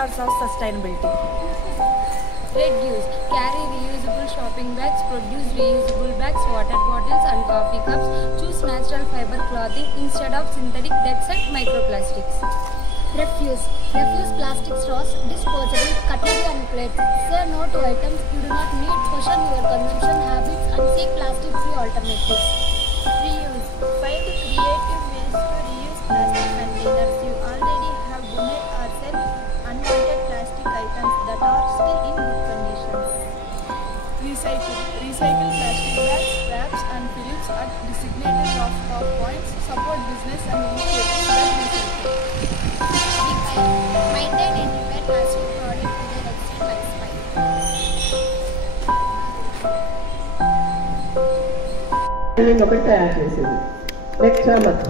pillars of sustainability. Reduce. Carry reusable shopping bags. Produce reusable bags, water bottles and coffee cups. Choose natural fiber clothing instead of synthetic that and microplastics. Refuse. Refuse plastic straws, disposable, cutlery and plates. Say no to items you do not need. Question your consumption habits and seek plastic-free alternatives. Reuse. Find creative ways to reuse plastic containers. You already have donated or sell unwanted plastic items that are still in good conditions. Recycle. Recycle plastic bags, wraps and films at designated drop-off points. Support business and initiatives that recycle. Maintain and repair plastic products to their extended lifespan. ఒకటి తయారు చేసింది. Next Hemant.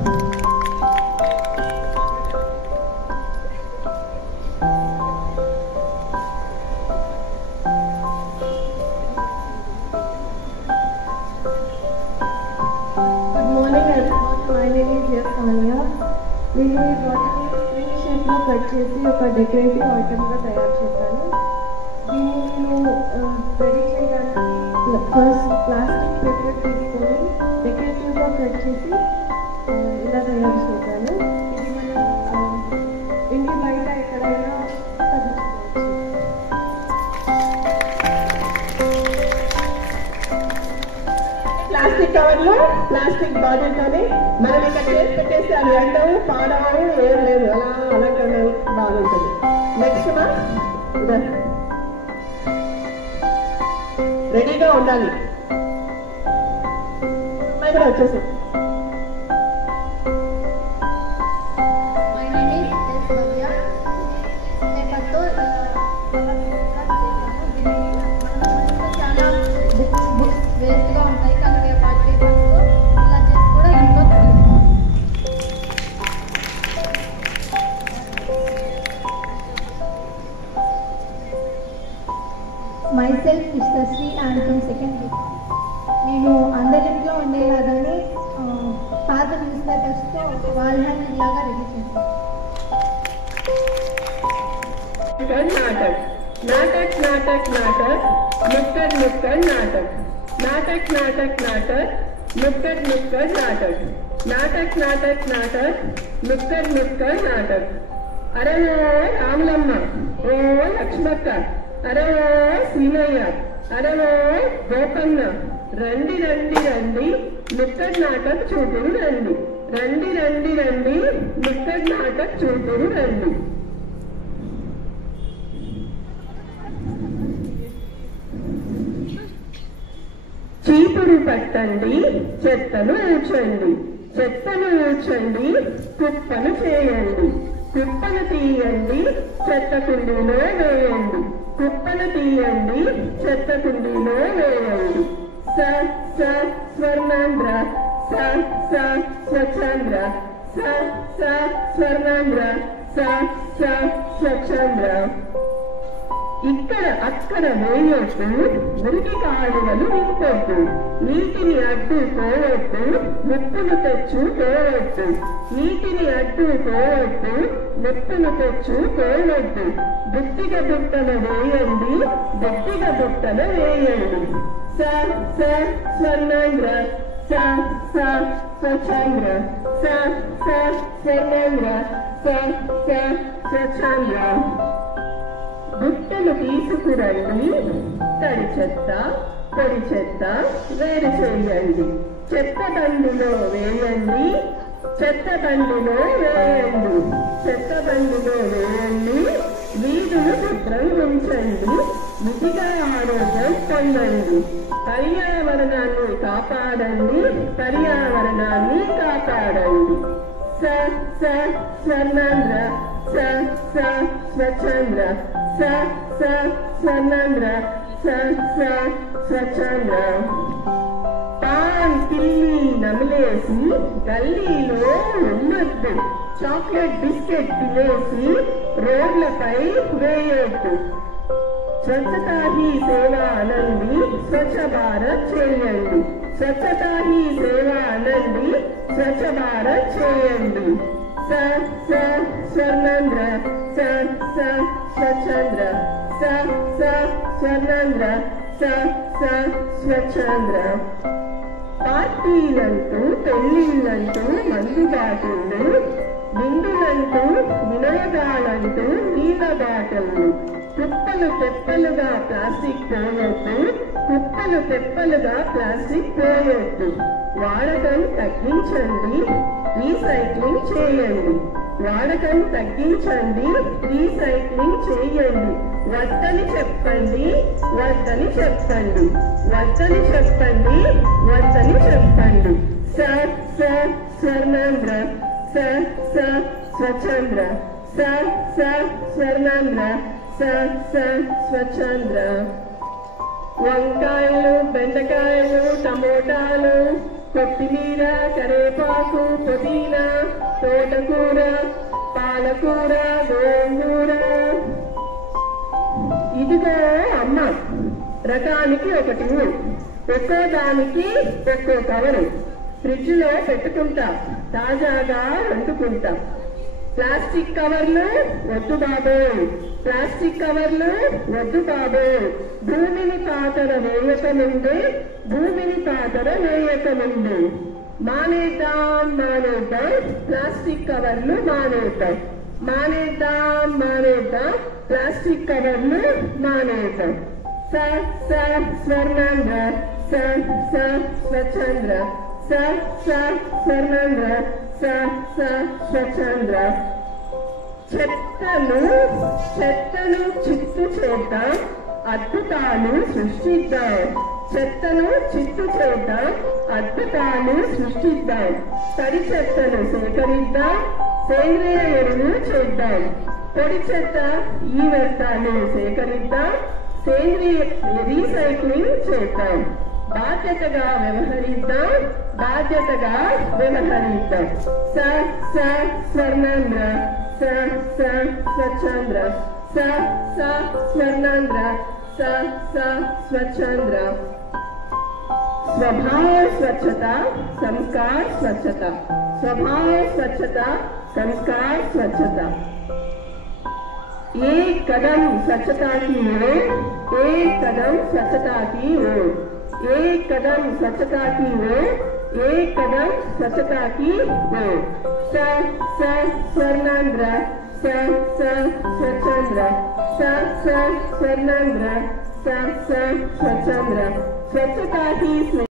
Good morning everyone. My name is Yasanya. నేను ఈ బాటిల్ని spring షేప్లో cut చేసి ఒక decorative ఐటమ్గా తయారు చేశాను. దీన్ని నేను రెడీ చేయడానికి ఫస్ట్ ప్లాస్టిక్ పేపర్ తీసుకొని డెకరేటివ్గా కట్ చేసి ఇలా తయారు చేశాను. ఇది మనం ఇంటి బయట ఎక్కడైనా తగ్గించుకోవచ్చు. ప్లాస్టిక్ కవర్లో ప్లాస్టిక్ బాటిల్తోని మనం ఇక్కడ చేసి పెట్టేస్తే అవి ఎండవు పాడవు ఏం లేదు, అలా అలంకరణ బాగుంటుంది. నెక్స్ట్ రెడీగా ఉండాలి. అమ్మాయి కూడా వచ్చేసి My name is S. Bhavya. పేపర్తో చాలా బుక్స్ వేస్ట్గా ఉంటాయి కానీ పార్ట్ పేపర్స్తో ఇలా చేసి కూడా ఇంట్లో myself Vistasri and from second week. నేను అందరింట్లో ఉండేలాగానే పాత న్యూస్ పేపర్స్తో వాల్ హ్యాంగ్ లాగా రెడీ చేశాను. नाटक नाटक नाटक नाटक नुक्कड़ नुक्कड़ नाटक नाटक नाटक नाटक नुक्कड़ नुक्कड़ नाटक नाटक नाटक नाटक नुक्कड़ नुक्कड़ नाटक. अरे वो रामलम्मा, ओ लक्ष्मక్క, अरे वो సీనయ్య, अरे वो గోపన్న, రండి రండి రండి नुक्कड़ नाटक చూపుడు రండి, రండి రండి రండి नुक्कड़ नाटक చూపుడు రండి. చీపురు పట్టండి, చెత్తను ఊడ్చండి, చెత్తను ఊడ్చండి, కుప్పను చేయండి, కుప్పను తీయండి, చెత్త కుండీలో వేయండి, కుప్పను తీయండి, చెత్త కుండీలో వేయండి. స స స్వర్ణాంధ్ర, స స స్వచ్ఛాంధ్ర, స స స్వర్ణాంధ్ర, స స స్వచ్ఛాంధ్ర. ఇక్కడ అక్కడ వేయొద్దు, మురికి కాలువలు నింపొద్దు, నీటిని అడ్డుకోవద్దు, ముప్పును తెచ్చుకోవద్దు, నీటిని అడ్డుకోవద్దు, ముప్పును తెచ్చుకోవద్దు. బుట్టిగ బుట్టలు వేయండి, బుట్టిగ బుట్టలు వేయండి. స స స్వర్ణాంధ్ర, స స స్వచ్ఛాంధ్ర, స స స్వర్ణాంధ్ర, స స స్వచ్ఛాంధ్ర. బుట్టలు తీసుకురండి, తడి చెత్త పొడి చెత్త వేరు చేయండి, చెత్త బండిలో వేయండి, చెత్త బండిలో వేయండి, చెత్త బండిలో వేయండి. వీధులు శుభ్రం ఉంచండి, విధిగా ఆరోగ్యం పొందండి, పర్యావరణాన్ని కాపాడండి, పర్యావరణాన్ని కాపాడండి. స స స్వర్ణాంధ్ర, స స స్వచ్ఛాంధ్ర, స స స్వర్ణాంధ్ర, స స స్వచ్ఛాంధ్ర. పాన్ పిల్లి నమిలేసి గల్లీలో ఉండొద్దు, చాక్లెట్ బిస్కెట్ తినేసి రోడ్లపై వేయొద్దు. స్వచ్ఛతా హీ సేవ అనండి, స్వచ్ఛ భారత్ చేయండి, స్వచ్ఛతా హీ సేవ అనండి, స్వచ్ఛ భారత్ చేయండి. స స్వర్ణేంద్ర స్వచ్ఛంద్ర స్వర్ణేంద్ర స్వచ్ఛంద్ర. పార్టీలంటూ పెళ్లిళ్ళంటూ మందుబాటులు, విందులంటూ వినోదాలంటూ నీళ్ళ బాటలు, కుప్పలు తెప్పలుగా ప్లాస్టిక్ పోయొద్దు, కుప్పలు తెప్పలుగా ప్లాస్టిక్ పోయొద్దు. వాడకం తగ్గించండి, రీసైక్లింగ్ చేయండి. వాడకం తగ్గించండి, రీసైక్లింగ్ చేయండి. వద్దని చెప్పండి, వద్దని చెప్పండి, వద్దని చెప్పండి, వద్దని చెప్పండి. స్వర్ణేంద్ర స్వచ్ఛంద్ర స్వర్ణేంద్ర స్వచ్ఛంద్ర. వంకాయలు, బెండకాయలు, టమోటాలు, కొత్తిమీర, కరేపాకు, పుదీనా, తోటకూర, పాలకూర, గోంగూర. ఇదిగో అమ్మ, రకానికి ఒకటి, ఒక్కో దానికి ఒక్కో కవరు. ఫ్రిడ్జ్ లో పెట్టుకుంటా, తాజాగా వండుకుంటా. ప్లాస్టిక్ కవర్లు వద్దు బాబు, ప్లాస్టిక్ కవర్లు వద్దు బాబు. భూమిని పాతర వేయకముందే, భూమిని పాతర వేయకముందే. మానేద్దాం మానేద్దాం ప్లాస్టిక్ కవర్లు మానేద్దాం, మానేద్దాం మానేద్దాం ప్లాస్టిక్ కవర్లు మానేద్దాం. స్వర్ణేంద్ర స్వచ్ఛంద్ర స్వర్ణేంద్ర స్వచ్ఛంద్ర. చెత్తను చిత్తు చేద్దాం, అద్భుతాలు సృష్టిద్దాం. చెత్తను చిత్తు చేద్దాం, అద్భుతాలు సృష్టిద్దాం. తడి చెత్తను సేకరిద్దాం, సేంద్రియ ఎరువు చేద్దాం. పొడి చెత్త ఈ వ్యర్థాలు సేకరిద్దాం, సేంద్రియ రీసైక్లింగ్ చేద్దాం. బాధ్యతగా వ్యవహరిద్దాం, బాధ్యతగా వ్యవహరిద్దాం. స్వర్ణేంద్ర స్వచ్ఛంద్ర స్వర్ణేంద్ర స్వచ్ఛంద్ర. स्वभाव स्वच्छता, संस्कार स्वच्छता. स्वभाव स्वच्छता, संस्कार स्वच्छता. एक कदम स्वच्छता की ओर, एक कदम स्वच्छता की ओर, एक कदम स्वच्छता की ओर, एक कदम स्वच्छता की ओर. स्वर्णेंद्र स्वच्छंद्र स्वर्णेंद्र स्वच्छंद्र. स्वच्छता की